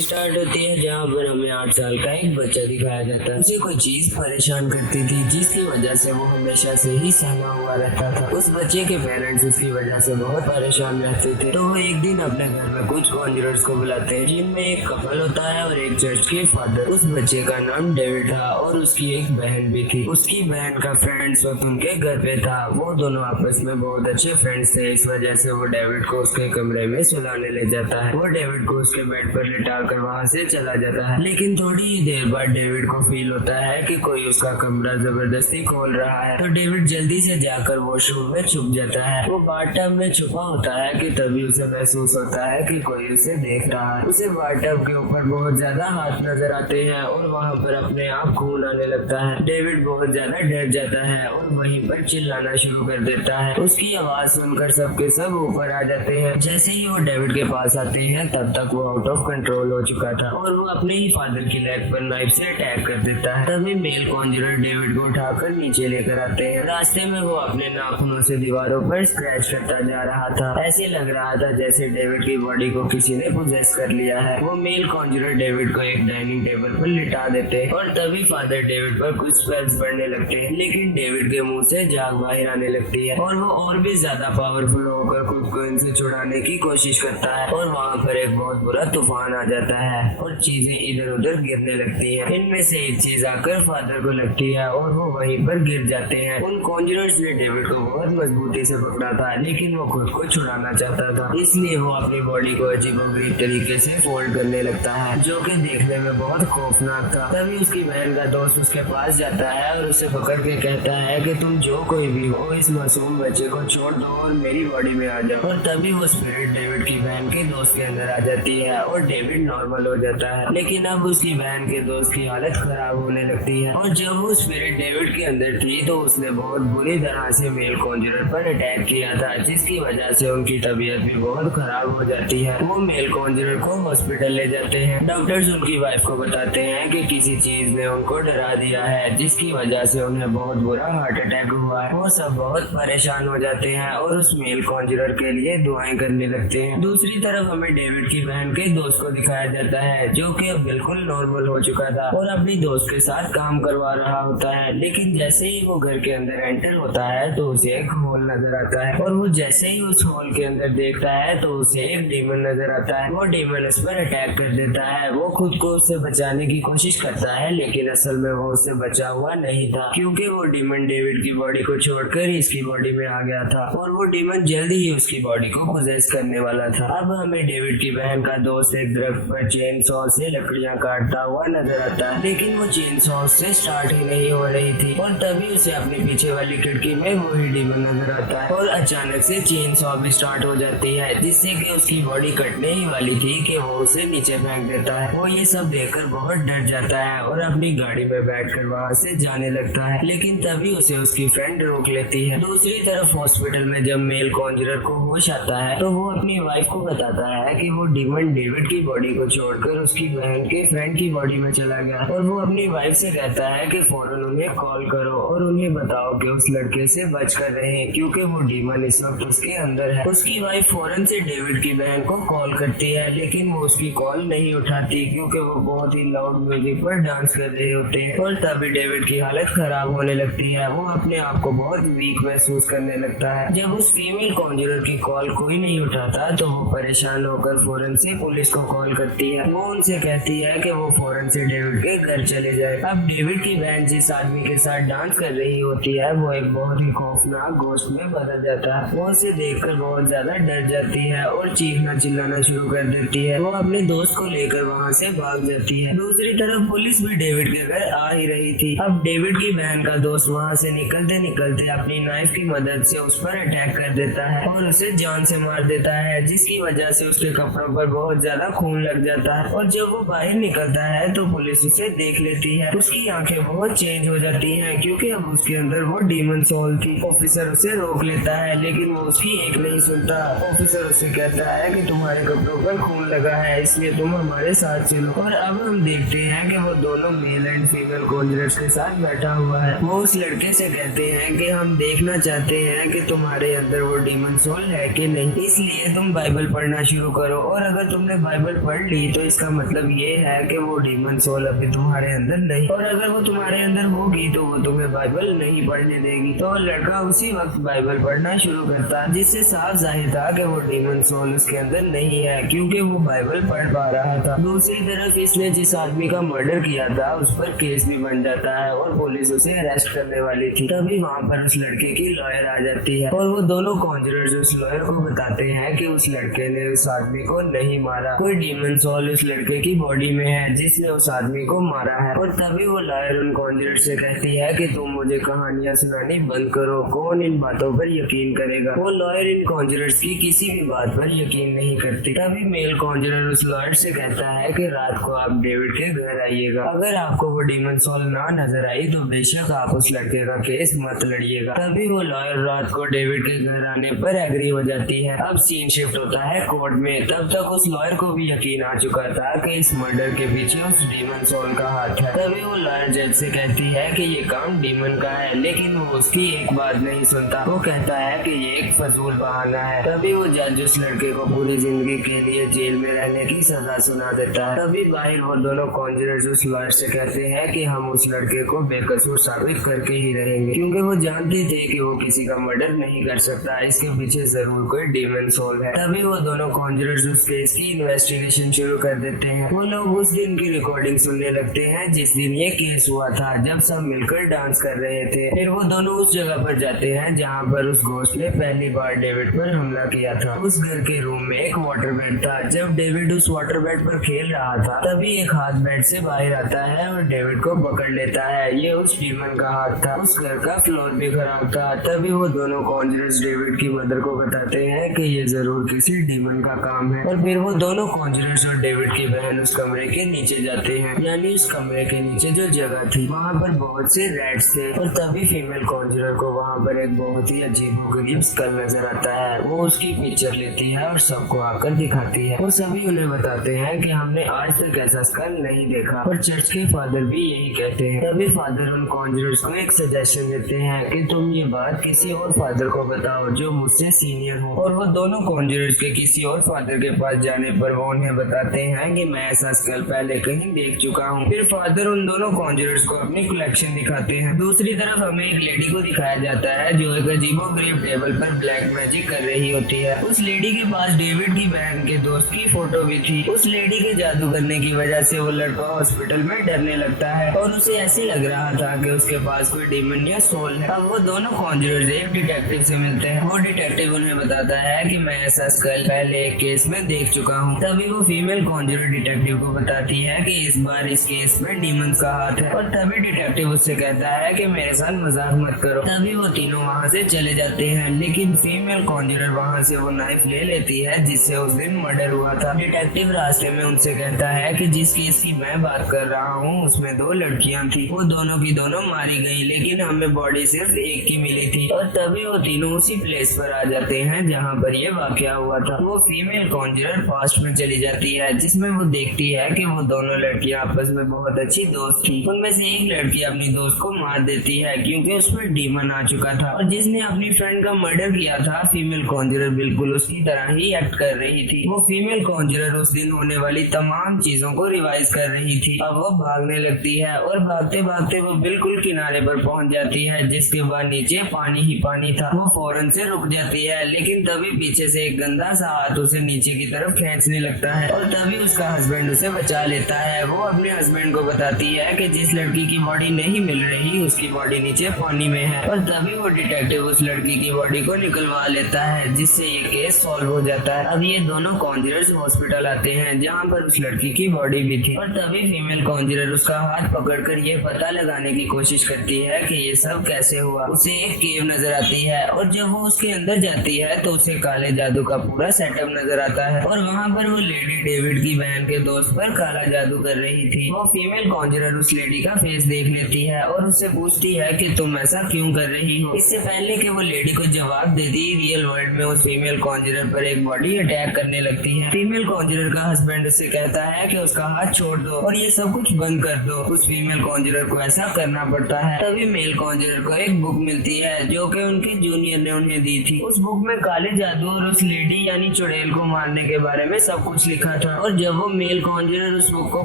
Movie start होती है जहाँ पर हमें 8 साल का एक बच्चा दिखाया जाता है। उसे कोई चीज परेशान करती थी जिसकी वजह से वो हमेशा से ही सहमा हुआ रहता था। उस बच्चे के पेरेंट्स उसकी वजह से बहुत परेशान रहते थे। तो वो एक दिन अपने घर में कुछ कॉन्जरर्स को बुलाते हैं जिनमें एक कपल होता है और एक चर्च के फादर। उस बच्चे का नाम डेविड था और उसकी एक बहन भी थी। उसकी बहन का फ्रेंड इस वक्त उनके घर पे था। वो दोनों आपस में बहुत अच्छे फ्रेंड्स थे। इस वजह से वो डेविड को उसके कमरे में सुलाने ले जाता है। वो डेविड को उसके बेड पर लिटा कर वहाँ से चला जाता है। लेकिन थोड़ी ही देर बाद डेविड को फील होता है कि कोई उसका कमरा जबरदस्ती खोल रहा है। तो डेविड जल्दी से जाकर वॉशरूम में छुप जाता है। वो बाथटब में छुपा होता है कि तभी उसे महसूस होता है कि कोई उसे देख रहा है। उसे बाथटब के ऊपर बहुत ज्यादा हाथ नजर आते हैं और वहाँ पर अपने आप खून आने लगता है। डेविड बहुत ज्यादा डर जाता है और वहीं पर चिल्लाना शुरू कर देता है। उसकी आवाज सुनकर सबके सब ऊपर आ जाते हैं। जैसे ही वो डेविड के पास आते हैं तब तक वो आउट ऑफ कंट्रोल हो चुका था और वो अपने ही फादर की लेग पर नाइफ से अटैक कर देता है। तभी मेल कॉन्जरर डेविड को उठाकर नीचे लेकर आते हैं। रास्ते में वो अपने नाखूनों से दीवारों पर स्क्रैच करता जा रहा था। ऐसे लग रहा था जैसे डेविड की बॉडी को किसी ने पोजेस कर लिया है। वो मेल कॉन्जरर डेविड को एक डाइनिंग टेबल पर लिटा देते हैं और तभी फादर डेविड पर कुछ स्पेल्स पढ़ने लगते हैं। लेकिन डेविड के मुंह से जाग बाहर आने लगती है और वो और भी ज्यादा पावरफुल होकर खुद को इनसे छुड़ाने की कोशिश करता है और वहाँ पर एक बहुत बुरा तूफान आ जाता है और चीजें इधर उधर गिरने लगती हैं। इनमें से एक चीज आकर फादर को लगती है और वो वहीं पर गिर जाते हैं। उन कॉन्जरर्स ने डेविड को बहुत मजबूती से पकड़ा था लेकिन वो खुद को छुड़ाना चाहता था, इसलिए वो अपनी बॉडी को अजीबोगरीब तरीके से फोल्ड करने लगता है जो कि देखने में बहुत खौफनाक था। तभी उसकी बहन का दोस्त उसके पास जाता है और उसे पकड़ के कहता है कि तुम जो कोई भी हो इस मासूम बच्चे को छोड़ दो और मेरी बॉडी में आ जाओ। और तभी वो स्पिरिट डेविड की बहन के दोस्त के अंदर आ जाती है और डेविड नॉर्मल हो जाता है। लेकिन अब उसकी बहन के दोस्त की हालत खराब होने लगती है और जब वो स्पिरिट डेविड के अंदर थी तो उसने बहुत बुरी तरह से मेल कॉन्जरर पर अटैक किया था जिसकी वजह से उनकी तबीयत भी बहुत खराब हो जाती है। वो मेल कॉन्जरर को हॉस्पिटल ले जाते हैं। डॉक्टर्स उनकी वाइफ को बताते हैं कि किसी चीज ने उनको डरा दिया है जिसकी वजह से उन्हें बहुत बुरा हार्ट अटैक हुआ है। वो सब बहुत परेशान हो जाते हैं और उस मेल कॉन्जरर के लिए दुआएं करने लगते हैं। दूसरी तरफ हमें डेविड की बहन के दोस्त को दिखाया जाता है जो कि अब बिल्कुल नॉर्मल हो चुका था और अपनी दोस्त के साथ काम करवा रहा होता है। लेकिन जैसे ही वो घर के अंदर एंटर होता है तो उसे एक होल नजर आता है और वो जैसे ही उस होल के अंदर देखता है तो उसे एक डीमन नजर आता है। वो डीमन उस पर अटैक कर देता है। वो खुद को उससे बचाने की कोशिश करता है लेकिन असल में वो उससे बचा हुआ नहीं था क्योंकि वो डीमन डेविड की बॉडी को छोड़कर ही इसकी बॉडी में आ गया था और वो डीमन जल्दी ही उसकी बॉडी को पोजेस करने वाला था। अब हमें डेविड की बहन का दोस्त एक दरख्त पर चेन सॉ से लकड़ियां काटता हुआ नजर आता है लेकिन वो चेन सॉ से स्टार्ट ही नहीं हो रही थी और तभी उसे अपने पीछे वाली खिड़की में वही डीमन नजर आता है और अचानक से चेन सॉ भी स्टार्ट हो जाती है जिससे कि उसकी बॉडी कटने ही वाली थी कि वो उसे नीचे फेंक देता है। वो ये सब देखकर बहुत डर जाता है और अपनी गाड़ी में बैठकर वहाँ से जाने लगता है लेकिन तभी उसे उसकी फ्रेंड रोक लेती है। दूसरी तरफ हॉस्पिटल में जब मेल कॉन्जरर को होश आता है तो वो अपनी वाइफ को बताता है कि वो डीमन डेविड की बॉडी को छोड़कर उसकी बहन के फ्रेंड की बॉडी में चला गया और वो अपनी वाइफ से कहता है कि फौरन उन्हें कॉल करो और उन्हें बताओ कि उस लड़के से बच कर रहे क्योंकि वो डीमन इस वक्त उसके अंदर है। उसकी वाइफ फौरन से डेविड की बहन को कॉल करती है लेकिन वो उसकी कॉल नहीं उठाती क्योंकि वो बहुत ही लाउड म्यूजिक पर डांस कर रहे होते हैं और तभी डेविड की हालत खराब होने लगती है। वो अपने आप को बहुत वीक महसूस करने लगता है। जब उस फीमेल कॉन्जरर की कॉल कोई नहीं उठाता तो वो परेशान होकर फौरन से पुलिस को कॉल करती है। वो उनसे कहती है कि वो फौरन से डेविड के घर चले जाए। अब डेविड की बहन जिस आदमी के साथ डांस कर रही होती है वो एक बहुत ही खौफनाक घोस्ट में बदल जाता है। वो उसे देखकर बहुत ज्यादा डर जाती है और चीखना चिल्लाना शुरू कर देती है। वो अपने दोस्त को लेकर वहाँ से भाग जाती है। दूसरी तरफ पुलिस भी डेविड के घर आ ही रही थी। अब डेविड की बहन का दोस्त वहाँ से निकलते निकलते अपनी नाइफ की मदद से उस पर अटैक कर देता है और उसे जान से मार देता है जिसकी वजह से उसके कपड़ों पर बहुत ज्यादा खून लग जाता है और जब वो बाहर निकलता है तो पुलिस उसे देख लेती है। उसकी आंखें बहुत चेंज हो जाती हैं क्योंकि अब उसके अंदर वो डीमन सोल थी। ऑफिसर उसे रोक लेता है लेकिन वो उसकी एक नहीं सुनता। ऑफिसर उसे कहता है कि तुम्हारे कपड़ों पर खून लगा है इसलिए तुम हमारे साथ चलो। और अब हम देखते हैं कि वो दोनों मेल एंड फीमेल कॉन्जरर्स के साथ बैठा हुआ है। वो उस लड़के से कहते हैं कि हम देखना चाहते हैं कि तुम्हारे अंदर वो डीमन सोल है है कि नहीं, इसलिए तुम बाइबल पढ़ना शुरू करो। और अगर तुमने बाइबल पढ़ ली तो इसका मतलब ये है कि वो डीमन सोल अभी तुम्हारे अंदर नहीं, और अगर वो तुम्हारे अंदर होगी तो वो तुम्हें बाइबल नहीं पढ़ने देगी। तो लड़का उसी वक्त बाइबल पढ़ना शुरू करता, जिससे साफ जाहिर था कि वो डीमन सोल उसके अंदर नहीं है, क्योंकि वो बाइबल पढ़ पा रहा था। दूसरी तरफ इसने जिस आदमी का मर्डर किया था उस पर केस भी बन जाता है और पुलिस उसे अरेस्ट करने वाली थी। तभी वहाँ पर उस लड़के की लॉयर आ जाती है और वो दोनों कॉन्जरर्स उस लॉयर को बताते हैं कि उस लड़के ने उस आदमी को नहीं मारा, कोई डीमन सोल उस लड़के की बॉडी में है जिसने उस आदमी को मारा है। और तभी वो लॉयर उन कॉन्जरर्स से कहती है कि तुम मुझे कहानियां सुनानी बंद करो, कौन इन बातों पर यकीन करेगा। वो लॉयर इन कॉन्जरर्स की किसी भी बात पर यकीन नहीं करती। तभी मेल कॉन्जरर उस लॉयर से कहता है कि रात को आप डेविड के घर आइएगा, अगर आपको वो डीमन सोल ना नजर आई तो बेशक आप उस लड़के का केस मत लड़िएगा। तभी वो लॉयर रात को डेविड के घर आने पर एग्री हो जाती है। अब सीन शिफ्ट होता है कोर्ट में। तब तक उस लॉयर को भी यकीन आ चुका था कि इस मर्डर के पीछे उस डीमन सोल का हाथ है। तभी वो लॉयर जज से कहती है कि ये काम डीमन का है, लेकिन वो उसकी एक बात नहीं सुनता। वो कहता है कि ये एक फजूल बहाना है। तभी वो जज उस लड़के को पूरी जिंदगी के लिए जेल में रहने की सजा सुना देता है। तभी बाहर वो दोनों कॉन्जरर्स उस लॉयर से कहते हैं कि हम उस लड़के को बेकसूर साबित करके ही रहेंगे, क्योंकि वो जानते थे कि वो किसी का मर्डर नहीं कर सकता, इसके पीछे जरूर कोई डीमन सोल है। तभी वो दोनों कॉन्जरर्स उस केस की इन्वेस्टिगेशन शुरू कर देते हैं। वो लोग उस दिन की रिकॉर्डिंग सुनने लगते हैं जिस दिन ये केस हुआ था, जब सब मिलकर डांस कर रहे थे। फिर वो दोनों उस जगह पर जाते हैं जहाँ पर उस घोस्ट ने पहली बार डेविड पर हमला किया था। उस घर के रूम में एक वाटर बेड था। जब डेविड उस वाटर बेड पर खेल रहा था तभी एक हाथ बेड से बाहर आता है और डेविड को पकड़ लेता है। ये उस डीमन का हाथ था। उस घर का फ्लोर भी खराब था। तभी वो दोनों कॉन्जरर्स डेविड की मदर को बताते हैं कि ये जरूर किसी डीमन का काम है। और फिर वो दोनों कॉन्जरर्स और डेविड की बहन उस कमरे के नीचे जाते हैं, यानी उस कमरे के नीचे जो जगह थी वहाँ पर बहुत से रैट्स थे। और तभी फीमेल कॉन्जरर को वहाँ पर एक बहुत ही अजीबोगरीब स्कल नजर आता है। वो उसकी पिक्चर लेती है और सबको आकर दिखाती है और सभी उन्हें बताते हैं कि हमने आज तक ऐसा स्कल नहीं देखा। और चर्च के फादर भी यही कहते हैं। तभी फादर उन कॉन्जरर्स को एक सजेशन देते हैं कि तुम ये बात किसी और फादर को बताओ जो मुझसे सीनियर हो। और वो दोनों कॉन्जरर्स के किसी और फादर के पास जाने पर वो उन्हें बताते हैं कि मैं ऐसा स्कल पहले कहीं देख चुका हूँ। फिर फादर उन दोनों कॉन्जरर्स को अपनी कलेक्शन दिखाते हैं। दूसरी तरफ हमें एक लेडी को दिखाया जाता है जो एक अजीबोगरीब टेबल पर ब्लैक मैजिक कर रही होती है। उस लेडी के पास डेविड की बहन के दोस्त की फोटो भी थी। उस लेडी के जादू करने की वजह से वो लड़का हॉस्पिटल में डरने लगता है और उसे ऐसे लग रहा था कि उसके पास कोई डीमन या सोल है। अब वो दोनों कॉन्जरर्स एक डिटेक्टिव से मिलते हैं। वो डिटेक्टिव उन्हें बताता है कि मैं ऐसा स्कल पहले एक केस में देख चुका हूँ। तभी वो फीमेल कॉन्जरर डिटेक्टिव को बताती है कि इस बार इस केस में डीमन का हाथ है। और तभी डिटेक्टिव उससे कहता है कि मेरे साथ मजाक मत करो। तभी वो तीनों वहाँ से चले जाते हैं, लेकिन फीमेल कॉन्जरर वहाँ से वो नाइफ ले लेती है जिससे उस दिन मर्डर हुआ था। डिटेक्टिव रास्ते में उनसे कहता है कि जिस केस की मैं बात कर रहा हूँ उसमें 2 लड़कियां थी, वो दोनों की दोनों मारी गई, लेकिन हमें बॉडी सिर्फ एक की मिली थी। और तभी वो तीनों उसी प्लेस पर आ जाते हैं जहाँ पर ये वाकया हुआ था। वो फीमेल कॉन्जरर पास्ट में चली जाती है जिसमें वो देखती है कि वो दोनों लड़कियां आपस में बहुत अच्छी दोस्त थी। उनमें से एक लड़की अपनी दोस्त को मार देती है क्योंकि उस पर डीमन आ चुका था। और जिसने अपनी फ्रेंड का मर्डर किया था फीमेल कॉन्जरर बिल्कुल उसकी तरह ही एक्ट कर रही थी। वो फीमेल कॉन्जरर उस दिन होने वाली तमाम चीजों को रिवाइज कर रही थी। अब वो भागने लगती है और भागते भागते वो बिल्कुल किनारे पर पहुंच जाती है जिसके बाद नीचे पानी ही पानी था। वो फौरन से रुक जाती है, लेकिन तभी पीछे से एक गंदा सा हाथ उसे नीचे की तरफ खींचने लगता है और तभी उसका हस्बैंड उसे बचा लेता है। वो अपने हस्बैंड को बताती है कि जिस लड़की की बॉडी नहीं मिल रही उसकी बॉडी नीचे पानी में है। और तभी वो डिटेक्टिव उस लड़की की बॉडी को निकलवा लेता है जिससे ये केस सॉल्व हो जाता है। अब ये दोनों कॉन्जरर्स हॉस्पिटल आते हैं जहाँ पर उस लड़की की बॉडी भी थी। और तभी फीमेल कॉन्जरर उसका हाथ पकड़कर ये पता लगाने की कोशिश करती है कि ये सब कैसे हुआ। उसे एक केव नजर आती है और जब वो उसके अंदर जाती है तो उसे काले जादू का पूरा सेटअप नजर आता है और वहाँ पर वो लेडी डेविड की बहन के दोस्त पर काला जादू कर रही थी। वो फीमेल कॉन्जरर उस लेडी का फेस देख लेती है और उससे पूछती है कि तुम ऐसा क्यों कर रही हो। इससे पहले कि वो लेडी को जवाब देती रियल वर्ल्ड में उस फीमेल कॉन्जरर पर एक बॉडी अटैक करने लगती है। फीमेल कॉन्जरर का हस्बैंड उससे कहता है कि उसका हाथ छोड़ दो और ये सब कुछ बंद कर दो। उस फीमेल कॉन्जरर को ऐसा करना पड़ता है। तभी मेल कॉन्जरर को एक बुक मिलती है जो कि उनके जूनियर ने उन्हें दी थी। उस बुक में काले जादू और उस लेडी यानी चुड़ैल को मारने के बारे में सब कुछ लिखा था। और जब वो मेल कॉन्जरर उस बुक को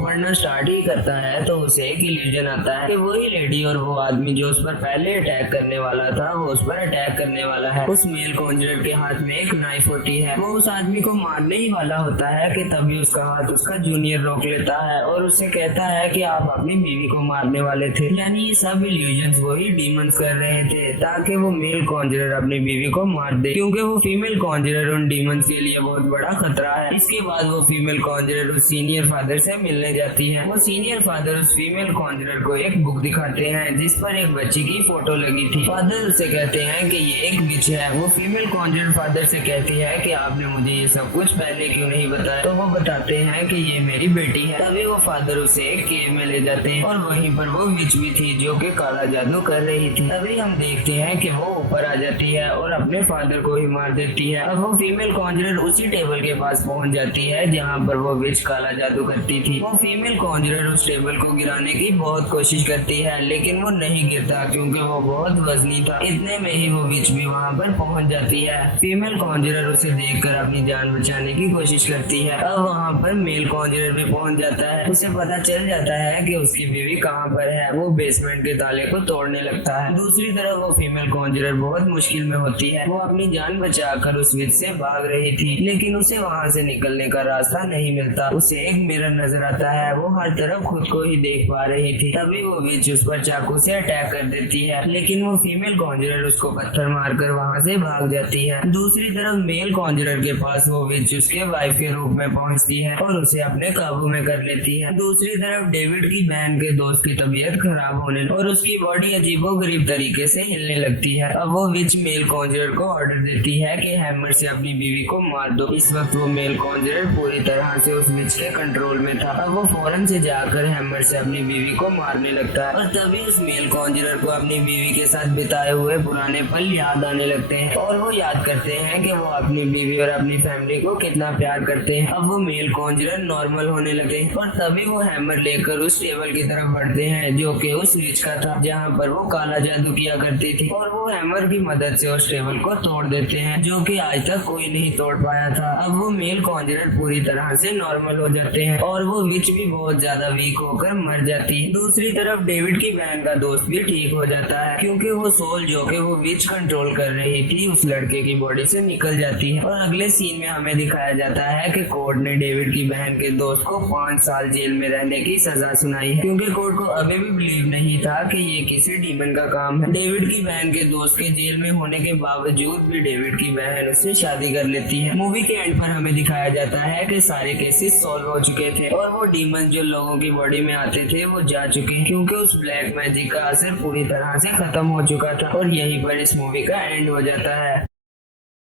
पढ़ना स्टार्ट ही करता है तो उसे एक इल्यूजन आता है कि वही लेडी और वो आदमी जो उस पर पहले अटैक करने वाला था वो उस पर अटैक करने वाला है। उस मेल कॉन्जरर के हाथ में एक नाइफ होती है। वो उस आदमी को मारने ही वाला होता है कि तभी उसका हाथ उसका जूनियर रोक लेता है और उसे कहता है कि आप अपनी बीवी को मारने वाले थे। यानी ये सब इल्यूजन्स वही डीमंस कर रहे थे ताकि वो मेल कॉन्जरर अपनी बीवी को मार दे, क्योंकि वो फीमेल कॉन्जरर उन डीमंस के लिए बहुत बड़ा खतरा है। इसके बाद वो फीमेल कॉन्जरर उस सीनियर फादर से मिलने जाती है। वो सीनियर फादर उस फीमेल कॉन्जरर को एक बुक दिखाते हैं जिस पर एक बच्ची की फोटो लगी थी। फादर उसे कहते हैं कि ये एक विच है। वो फीमेल कॉन्जरर फादर से कहती है कि आपने मुझे ये सब कुछ पहले क्यों नहीं बताया। तो वो बताते हैं कि ये मेरी बेटी है। तभी वो फादर उसे एक केव में ले जाते हैं और वहीं पर वो विच भी थी जो कि काला जादू कर रही थी। तभी हम देखते हैं कि वो ऊपर आ जाती है और अपने फादर को ही मार देती है। अब वो फीमेल कॉन्जरर उसी टेबल के पास पहुंच जाती है जहां पर वो विच काला जादू करती थी। वो फीमेल कॉन्जरर उस टेबल को गिराने की बहुत कोशिश करती है लेकिन वो नहीं गिरता क्योंकि वो बहुत वजनी था। इतने में ही वो विच भी वहां पर पहुंच जाती है। फीमेल कॉन्जरर उसे देखकर अपनी जान बचाने की कोशिश करती है। अब वहां पर मेल कॉन्जरर भी पहुंच जाता है। उसे पता चल जाता है कि उसकी बीवी कहां पर है। वो बेसमेंट के ताले को तोड़ने लगता है। दूसरी तरफ वो फीमेल कॉन्जरर बहुत मुश्किल में होती है। वो अपनी जान बचाकर उस विच से भाग रही थी लेकिन उसे वहां से निकलने का रास्ता नहीं मिलता। उसे एक मिरर नजर आता है। वो हर तरफ खुद को ही देख पा रही थी। तभी वो विच उस पर चाकू से अटैक कर देती है लेकिन वो फीमेल कॉन्जरर उसको पत्थर मारकर वहां से भाग जाती है। दूसरी तरफ मेल कॉन्जरर के पास वो विच उसके वाइफ के रूप में पहुंचती है और उसे अपने काबू में कर लेती है। दूसरी तरफ डेविड की बहन के दोस्त की तबीयत खराब होने और उसकी बॉडी अजीबोगरीब तरीके से हिलने लगती है। अब वो विच मेल कॉन्जरर को ऑर्डर देती है कि हैमर से अपनी बीवी को मार दो। इस वक्त वो मेल कॉन्जरर पूरी तरह से उस विच के कंट्रोल में था। अब वो फौरन से जाकर हैमर से अपनी बीवी को मारने लगता है और तभी उस मेल कॉन्जरर को अपनी बीवी के साथ बिताए हुए पुराने पल याद आने लगते हैं और वो याद करते हैं कि वो अपनी बीवी और अपनी फैमिली को कितना प्यार करते हैं। अब वो मेल कॉन्जरर नॉर्मल होने लगे और तभी वो हैमर लेकर उस टेबल की तरफ बढ़ते हैं जो कि उस विच का था जहाँ पर वो काला जादू किया करती थी और वो हैमर की मदद से उस टेबल को तोड़ देते हैं जो कि आज तक कोई नहीं तोड़ पाया था। अब वो मेल कॉन्जरर पूरी तरह से नॉर्मल हो जाते हैं और वो विच भी बहुत ज्यादा वीक होकर मर जाती है। दूसरी तरफ डेविड की बहन का दोस्त भी ठीक हो जाता है क्योंकि वो सोल जो कि वो विच कंट्रोल कर रही थी उस लड़के की बॉडी से निकल जाती है। और अगले सीन में हमें दिखाया जाता है कि कोर्ट ने डेविड की बहन के दोस्त को 5 साल जेल में रहने की सजा सुनाई है क्योंकि कोर्ट को अभी भी बिलीव नहीं था कि ये किसी डीमन का काम है। डेविड की बहन के दोस्त के जेल में होने के बावजूद भी डेविड की बहन उससे शादी कर लेती है। मूवी के एंड पर हमें दिखाया जाता है कि सारे केसेस सॉल्व हो चुके थे और वो डीमन जो लोगों की बॉडी में आते थे वो जा चुके हैं क्योंकि उस ब्लैक मैजिक का असर पूरी तरह से खत्म हो चुका था। और यहीं पर इस मूवी का एंड हो जाता है।